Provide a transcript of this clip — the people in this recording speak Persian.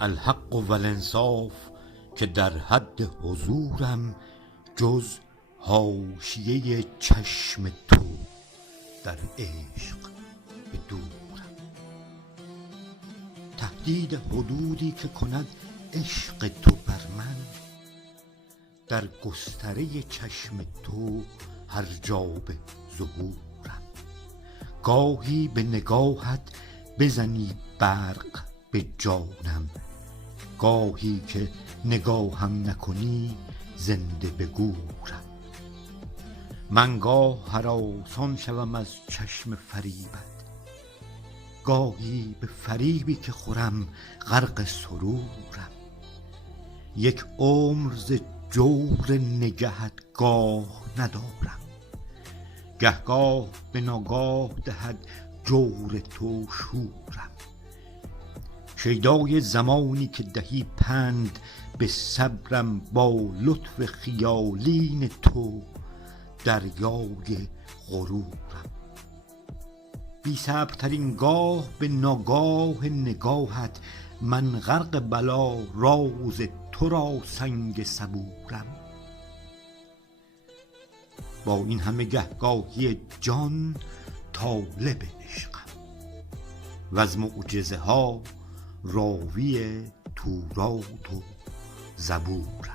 الحق و الانصاف که در حد حضورم جز حاشیه چشم تو در عشق به دورم. تهدید حدودی که کند عشق تو بر من، در گستره چشم تو هر جا به ظهورم. گاهی به نگاهت بزنی برق به جانم، گاهی که نگاهم نکنی زنده به گورم. من گاه هراسان شوم از چشم فریبت، گاهی به فریبی که خورم غرق سرورم. یک عمر ز جور نگهت گاه ندارم، گهگاه به ناگاه دهد جور تو شورم. شیدای زمانی که دهی پند به صبرم، با لطف خیالین تو دریای غرورم. بی صبرترین گاه به ناگاه نگاهت، من غرق بلا راز تو را سنگ صبورم. با این همه گهگاهی جان طالب عشقم، وز معجزه ها راوی تورات و زبورم.